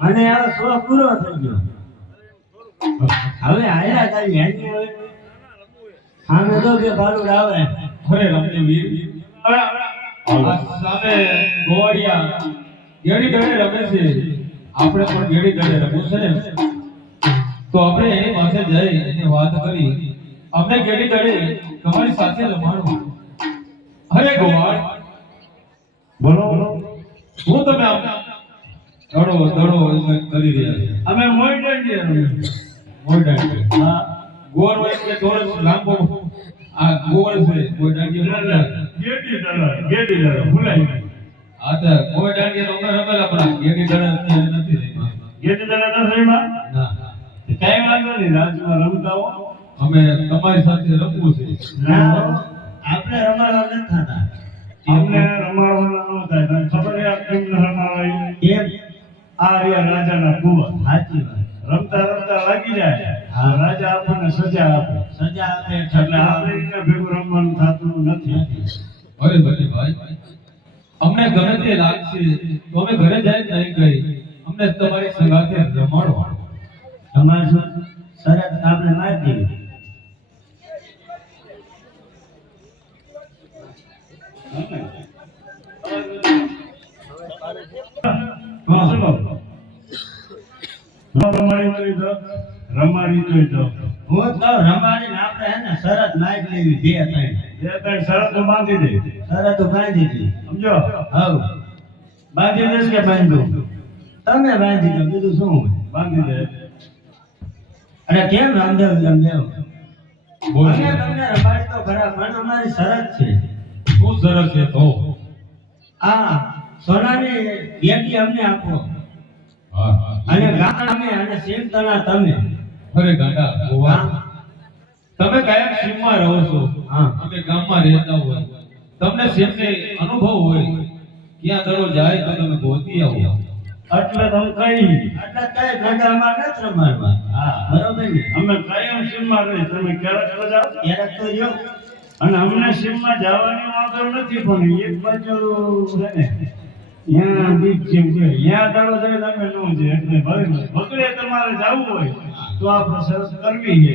મને આ શોખ પૂરો થઈ ગયો. હવે આયા તારી હેન્ડી હવે. સામે તો કે ભાલુડ આવે. અરે રમણીવીર અરે સામે ગોવાળિયા. ગેડી ગળે રમે છે. આપણે પણ ઘેડી ગળે રમવું છે ને. તો આપણે એની પાસે જઈ અને વાત કરી. અમને ઘેડી ગળે તમારી સાથે રમાડવું અરે ગોવાળ. બોલો. હું તમે આમ દડો દડો કરી રહ્યા છો. અમે મોઈ દાંડિયા મોઈ મોઢા હા. ગોળ હોય કે ચોરસ લાંબો. આ ગોળ છે કોઈ દાંડિયો ન ગેડી દડા ગેડી દડા ભૂલાઈ આ તો કોઈ દાંડિયા તો રમેલા પણ ગેડી ગળે નથી રમ્યા. ગેડી દડા ન રમ્યા? ના. કાંઈ વાંધો નહીં રાજમાં રમતા હો. અમે તમારી સાથે રમવું છે. આપણે રમાડવા નથી થતા. અમને રમાડવાના ન થાય તને ખબર છે આ કેમ ન રમાડાય? કેમ? આ રહ્યા રાજાના કુંવર સાચી વાત. રમતા રમતા લાગી જાય. આ રાજા આપણને સજા આપે. સજા આપે એટલે આપણે ભેગું રમવાનું થતું નથી. અરે ભલે ભાઈ. અમને ગમે તે લાગશે તો અમે ઘરે જાય નહીં ગઈ અમને તમારી સંગાથે રમાડો તમારે શું સરસ આપણે મારી ચલો. રમાડી તો, રમાડી. હું તો રમાડીને આપણે એને શરત મારી લેવી બે ત્રણ. બે ત્રણ શરતો બાંધી દે. શરતો બાંધી દીધી સમજો? હવ. બાંધી દેશ કે બાંધું? તમે બાંધી દો બીજું શું બાંધી દે. અરે કેમ રામદેવ રામદેવ? બોલો. તમને રમાડી તો ખરા પણ અમારી શરત છે. શું સરસ છે તો? આ સોનાની ગેટી અમને આપો. અને ગામ અમે અને તમે. અરે ગાંડા ગોવા. તમે કયા સીમમાં રહો છો? હા. અમે ગામમાં રહેતા હોય. તમને સીમને અનુભવ હોય? ક્યાં દરો જાય તો તમે ગોતી આવો. એટલે તમે કઈ એટલે કઈ ગાંડા અમારે ન તમારમાં હા. બરોબર ને? અમે કયા સીમમાં રહે તમે ક્યારેક રજા આપો? ક્યારેક તો રહ્યો. અને અમને સીમમાં જવાની વાંધો નથી પણ એક બાજુ છે ને. ત્યાં બીજ જેમ કે ત્યાં દાડો જાય તમે નો છે. એટલે ભલે ભગડે તમારે જવું હોય તો આપણે સરસ કરવી છે.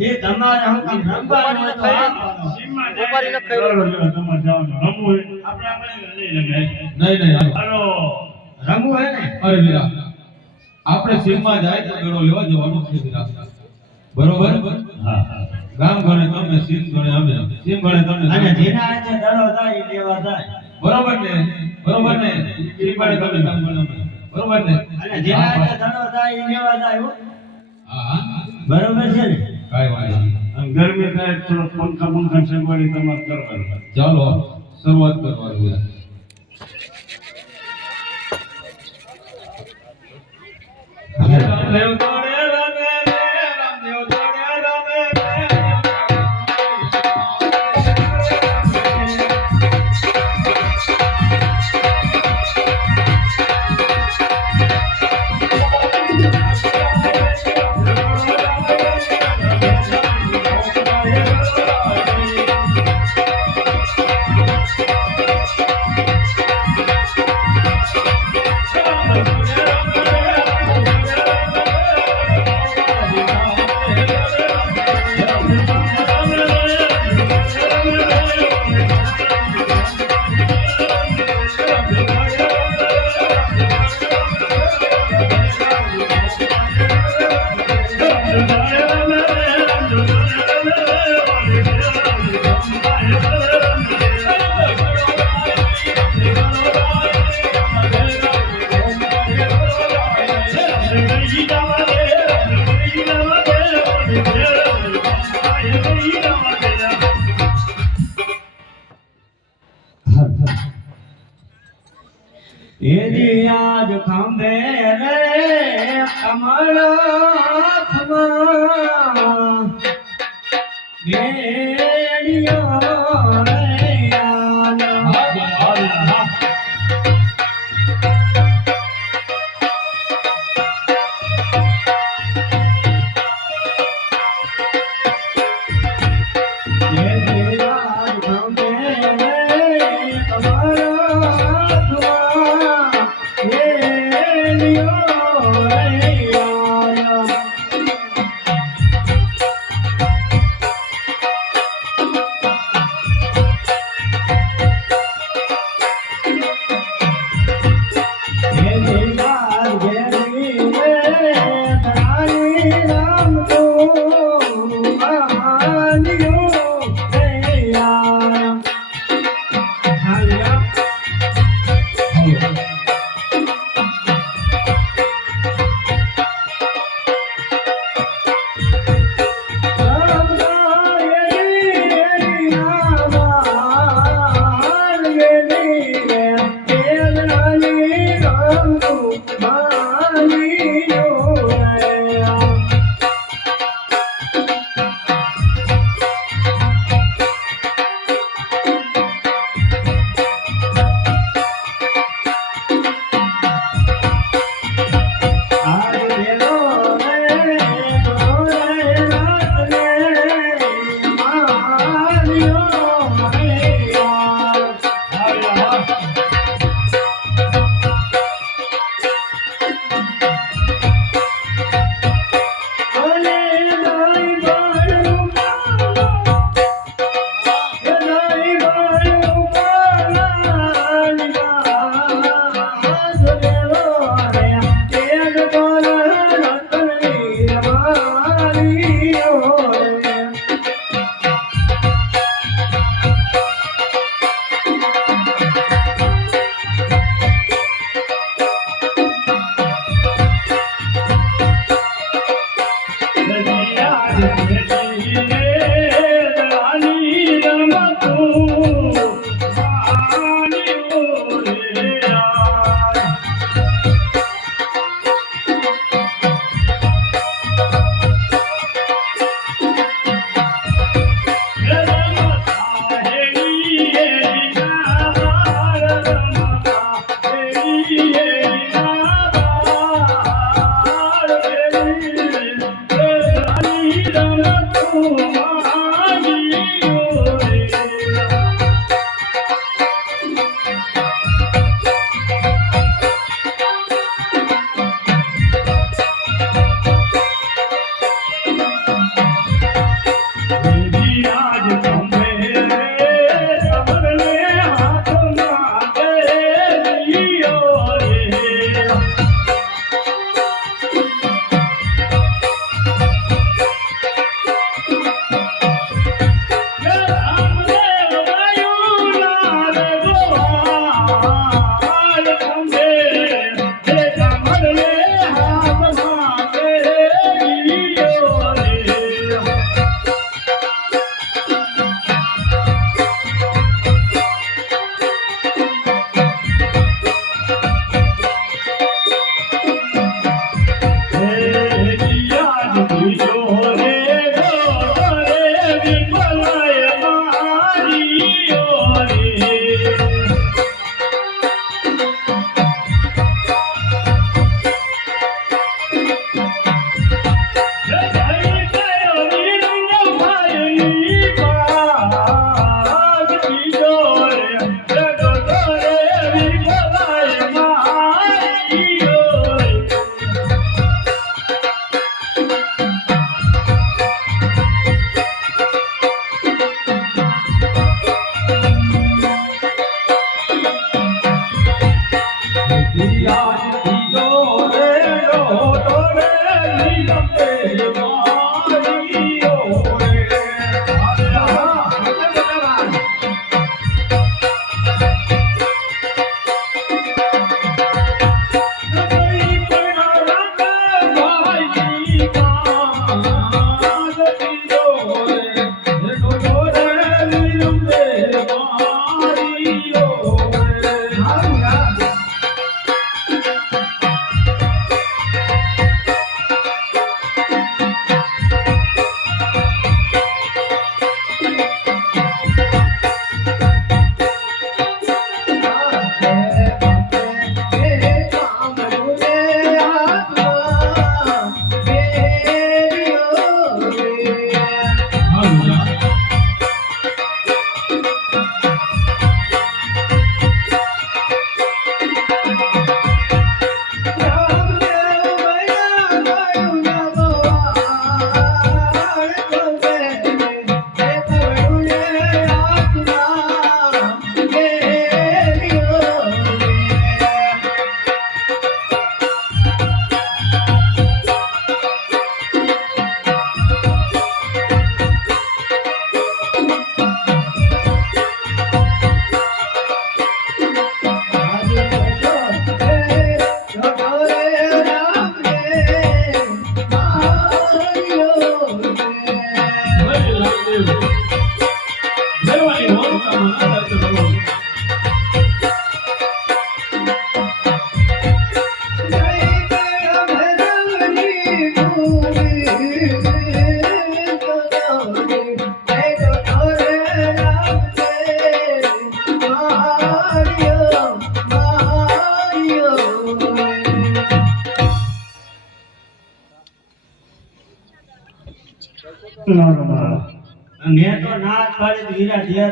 એ તમારે હું કામ રમવાનું હોય તો હા સીમમાં જાય ને દાડો લેવા તમારે જવાનું. રમવું હોય આપણે આપણે લઈ લગાય નહીં નહીં હાલો. રમવું હે ને? અરે વીરા આપણે સીમમાં જાય તો ગળો લેવા જવાનું છે વીરા બરોબર? હા ગામ ગણે તમે સીમ ગણે અમે. સીમ ગણે તમે અને જેના દડો થાય એ લેવા જાય બરોબર ને? બરોબર ને? ગણે તમે બરોબર ને? અને જેના હાથે થાય એ લેવા જાય હા. હા. બરોબર છે ને? કઈ વાંધો નહીં. ગરમી થાય થોડો પંખા પંખા સંભાળી તમારે કરવાનું. ચાલો શરૂઆત કરવાનું રામદેવ એની આજ ખંભે રે કમળ થમા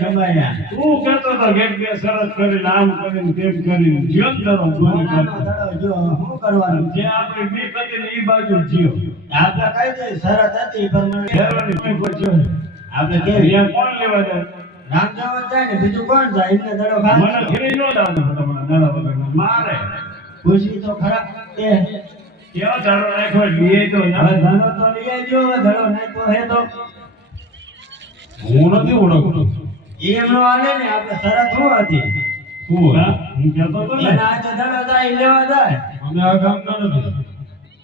તો હીરા તું કહેતો તો કે બે શરત કરીને આમ કરીને તેમ કરીને. જીવન કરો ગોળી સોનાનો કરતો. દડો જો શું કરવાનું? જે આપણે બી હતી ને બાજુ જીવ આપણે કઈ દે શરત હતી પણ મને લેવાની કોઈ પૂછ્યો. આપણે કેવી કોણ લેવા જાય? રામજાવત જાય ને બીજું કોણ જાય? એમને દડો ખા મને ઘેરી નો દાદા તમારા દાદા વગર મારે. ખુશી તો ખરાબ કે કેવો ચાલો નાખ્યો લીએ તો હવે ધડો તો લઈ આવજો હવે ધડો નહીં હે તો. હું નથી ઓળખતો. એમનો આને ને આપણે શરત શું હતી? શું હા, હું કહેતો તો ને. એના આજે ધડો જાય લેવા જાય. અમે આ ગામના નથી.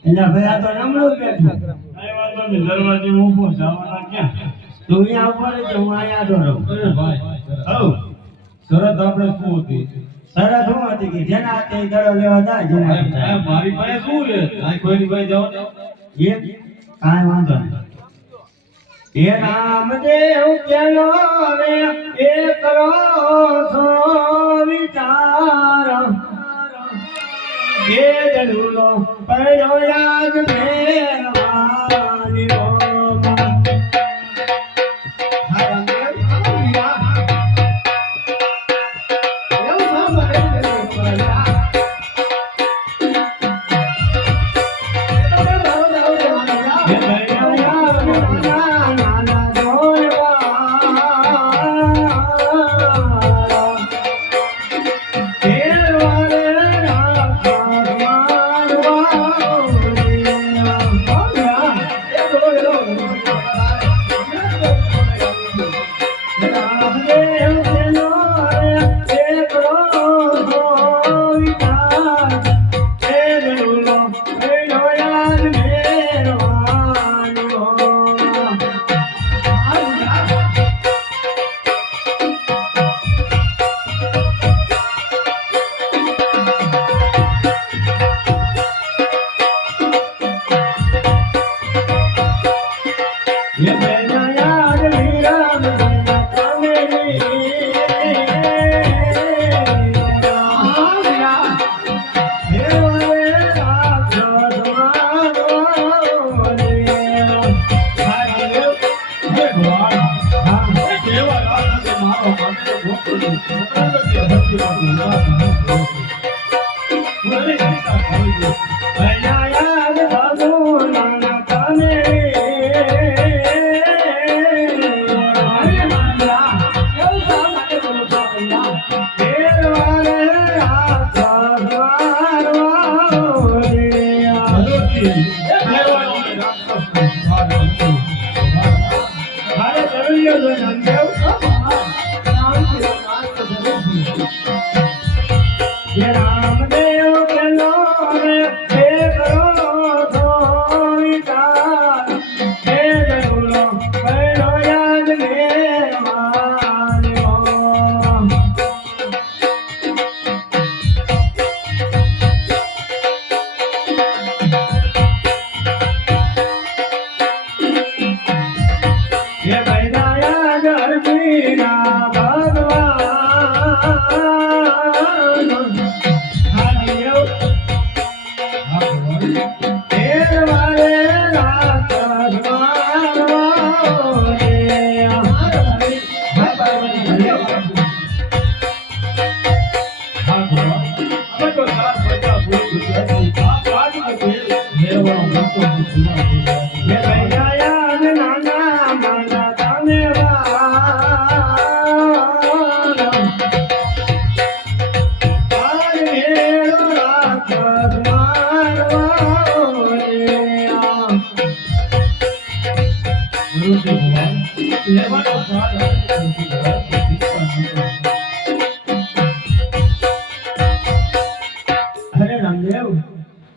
એટલે ભાઈ આ તો નમણું બેઠું. કાંઈ વાંધો નહીં દરવાજે ઊભો જવાના ક્યાં? તું અહીંયા ઊભો રહેજે હું અહીંયા આડો રહું. અરે ભાઈ હઉ શરત આપણે શું હતી? શરત શું હતી કે જેના હાથે દડો લેવા જાય જેના. મારી પાસે શું છે કોઈની પાસે ને એમ કાંઈ વાંધો નહીં. એ નામદેવ કેલો રે એ કરો સો વિચાર એ જડુલો પડ્યો યાદ મેરવાની રોમ. Yeah.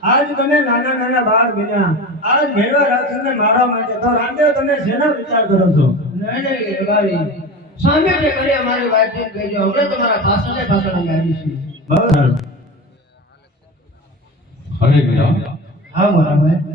આજ તમે નાના નાના બાળ બન્યા. આજ ભેરવા રાક્ષસને મારવા માટે. તો રામદેવ તમે શેનો વિચાર કરો છો? નહીં નહીં ભાઈ સામે જે કરી અમારી વાતચીત કહેજો. હવે તમારા ભાષણે ભાષણ અમે આવીશું બહુ સારું હરે ગયા હા મોટા ભાઈ